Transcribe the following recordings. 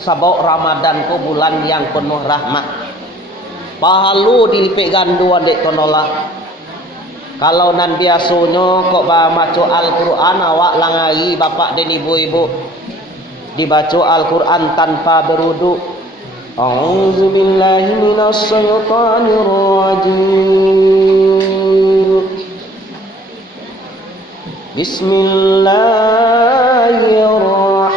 Sabau Ramadan ko bulan yang penuh rahmat. Pahalu dilipik ganduan dek tonolah. Kalau nan biasanya kok baca Al-Quran awak langai bapak dan ibu-ibu dibaca Al-Quran tanpa berwudu. A'udzubillahi minasyaitonir rajim. Bismillahirrahmanirrahim.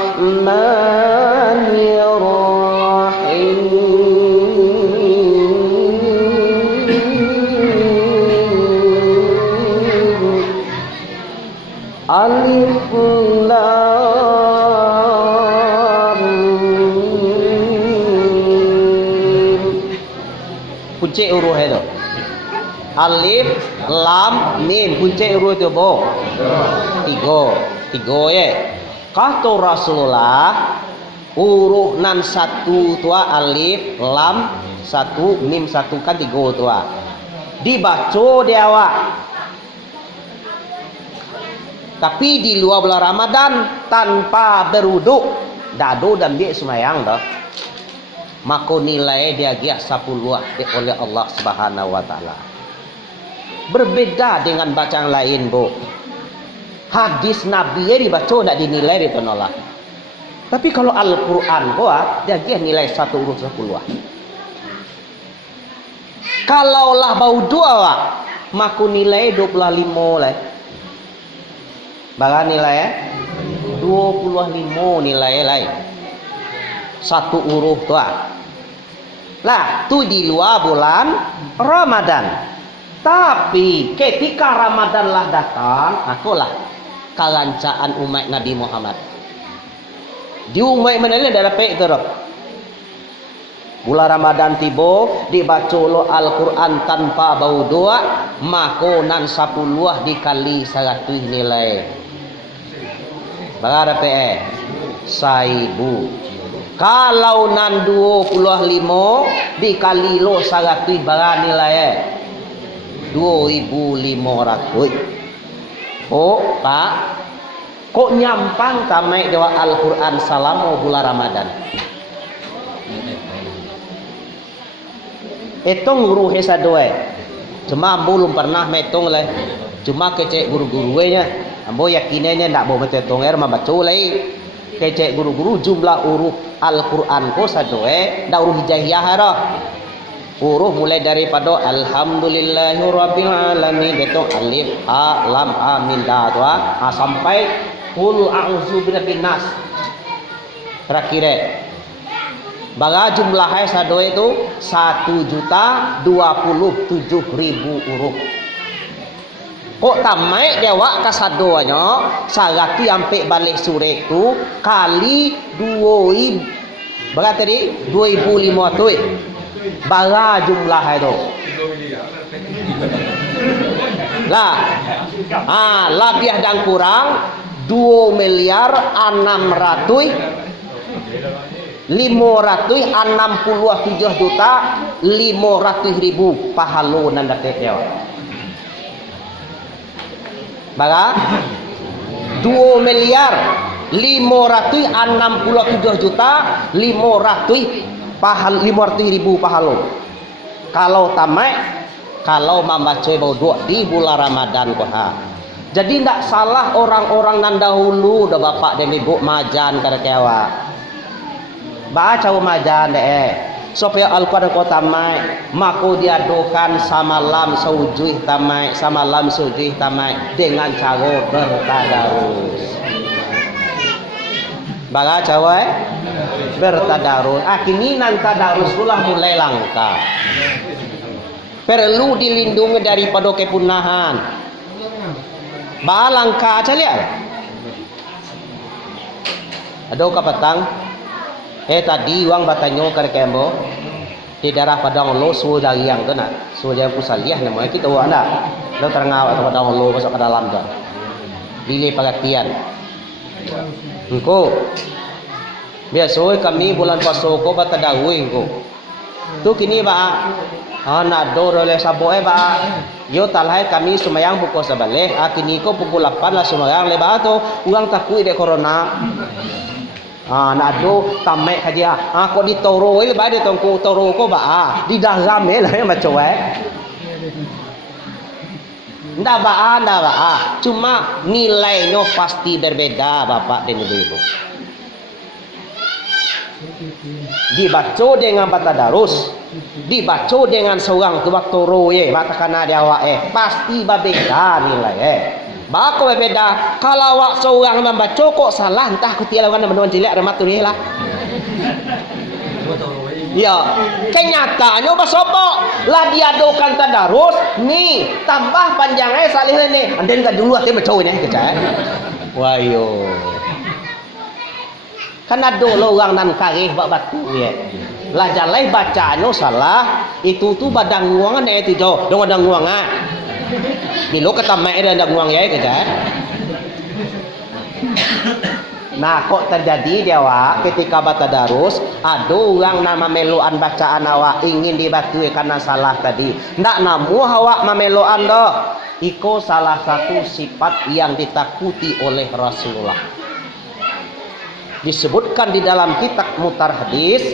Alif Lam Mim. Kunci huruf itu. Alif Lam Mim. Kunci huruf itu boh. Tiga ya. Kata Rasulullah huruf nan satu tua alif lam satu mim satu kan tiga tua. Dibaca di awak. Tapi di luar bulan Ramadan tanpa berwudu, dado dan dia semayang dah. Maka nilai dia giah 10 oleh Allah Subhanahu wa taala. Berbeda dengan bacaan lain, Bu. Hadis Nabi dibaca tidak dinilai ditolak. Tapi kalau Al-Qur'an buat dia giah nilai 1 urut 10. Kalaulah bau dua, maka nilai 25 lah. Baga nilai 25 nilai lain. 1 huruf tu lah tu di luar bulan Ramadan. Tapi ketika Ramadan lah datang, akulah kerancaan umat Nabi Muhammad. Di umat mana ni dah dapat tu. Bulan Ramadan tiba, dibaca lo Al-Quran tanpa bau doa, maka nan 10 dikali 100 nilai. Berapa Saibu. Kalau nan 25 dikali lo 100 berapa nilai 2.500. Oh Pak, kok nyampang tamai dewa Al-Quran selama bulan Ramadan? Etong guru hesa doa. Cuma belum pernah metong lah. Cuma kecek guru-gurunya. Ambo yakinnya ndak mau betetong mah baca lai. Kecek guru-guru jumlah huruf Al-Qur'an ko sadoe ndak huruf hijaiyah dah. Huruf mulai daripada alhamdulillahirabbil alamin betong alif a lam a min da doa sampai qul a'udzu birabbin nas. Terakhir baga jumlahnya sadoe itu 1.027.000 huruf. Kok tamai dewa kasadoanya sagati sampai balik surek tu kali 2 berapa tadi 2.500 baga jumlah itu lah lebih dan kurang 2.567.500.000 pahala nan dapat dewa. Baga 2.567.500.500.000 pahala. Kalau tamai, kalau membaca bau di bulan Ramadan koha. Jadi tidak salah orang-orang nan dahulu dah bapak dan ibu majan kada kewa. Baca majan deh. Supaya Al-Quran ko tamai, maka diadukan samalam saujuh tamai, samalam saujuh tamai dengan cara bertadarus. Baga cawa bertadarus. Kini nan tadarus pula mulai langka. Perlu dilindungi daripada kepunahan. Ba langka aja lihat. Ada kapatang. Tadi uang batanyo kerkembo di daerah Padang Lo sudah yang tu nak sudah pusaliah namanya kita uang dah lo terengah atau Padang Lo masuk ke dalam tu pilih perhatian engko biasa kami bulan puasa ko batadawi engko tu kini ba anak do oleh saboe ba yo talai kami sumayang pukul 11 kini ko pukul 8 lah sumayang leba tu uang takui de corona Nak do tamek aja. Kok ditoro lepas dia tongko toro ko ba. Di dalam lah yang macam ndak ba. Cuma nilainya pasti berbeda Bapak dan Ibu. Dibaca dengan batadarus, dibaca dengan seorang tua toro katakan dia awak pasti berbeda nilai Bako berbeda. Kalau awak seorang membaca kok salah, entah aku tiada orang menduan cilik remat tu lah. Ya, kenyataannya basopok lah diadukan tadarus ni tambah panjangnya salih ni. Anden kat dulu hati baca ni kecak. Wayo. Kan ada orang nan karih bak batu ya. Lah jalai bacanya salah, itu tu badang nguangan itu jo, dong badang nguangan. Di lo kata mai ada nguang ya kecak. Nah, kok terjadi dia awak ketika batadarus ada orang nama meluan bacaan awak ingin dibatui karena salah tadi. Ndak namu awak memeluan dah. Iko salah satu sifat yang ditakuti oleh Rasulullah. Disebutkan di dalam kitab Mutar hadis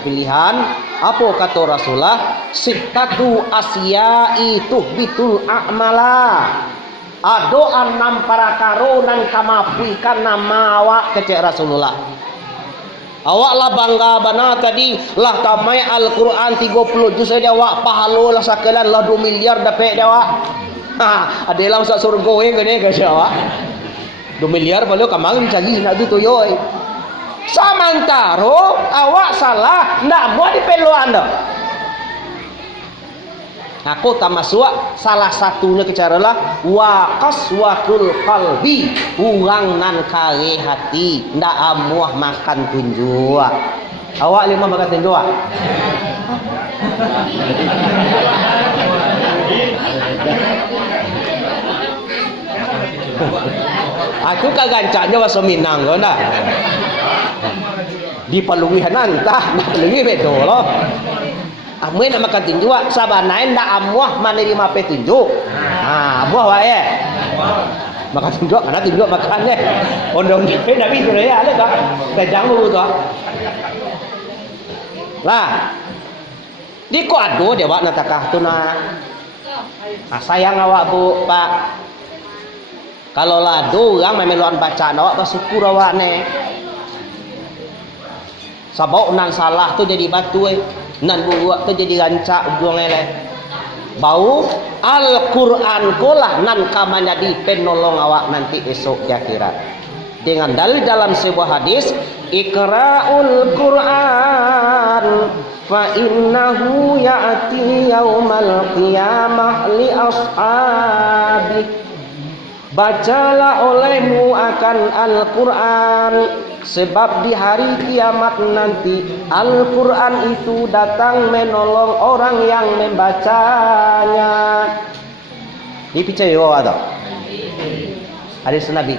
pilihan, apa kata Rasulullah? Sittatu asya'i tuhbitul a'mala. Ado 6 parakaro nan kamapuikan nama awak kecek Rasulullah. Awak lah bangga bana tadi lah tamai Al-Quran 30 juz dia awak pahala lah sakalan lah 2 miliar dapat dia awak. Ada lah masuk surga gini ke awak. 2 miliar pahala kemarin cari nak tu toyo. Samantaro awak salah ndak mau dipelu anda. Aku tamasuk salah satunya cara lah wa qaswatul qalbi, urang nan kare hati ndak amuah makan tunjuk. Awak lima makan tunjuk. Aku kagancanya wasa Minang kau nak. Di Palungihan entah, di Palungi bedo loh. Amui nak makan tinjuk, sabanain ndak amuah menerima petunjuk. Amuah wae. Makan tinjuk, karena tinjuk makan deh. Ondong dia Nabi tu ya, ada tak? Kejang dulu tu. Lah, di ko ado dia wak natakah tu na. Sayang awak bu, Pak. Kalau lado orang memeluan bacaan awak bersyukur awak ne. Sabau nan salah tu jadi batu nan buat tu jadi rancak buang eleh. Bau Al-Quran kolah nan kama jadi penolong awak nanti esok di akhirat. Dengan dalil dalam sebuah hadis, Iqra'ul Quran fa innahu ya'ti yaumal qiyamah li ashabih. Bacalah olehmu akan Al-Quran, sebab di hari kiamat nanti Al-Quran itu datang menolong orang yang membacanya. Dipercaya ada hadis Nabi.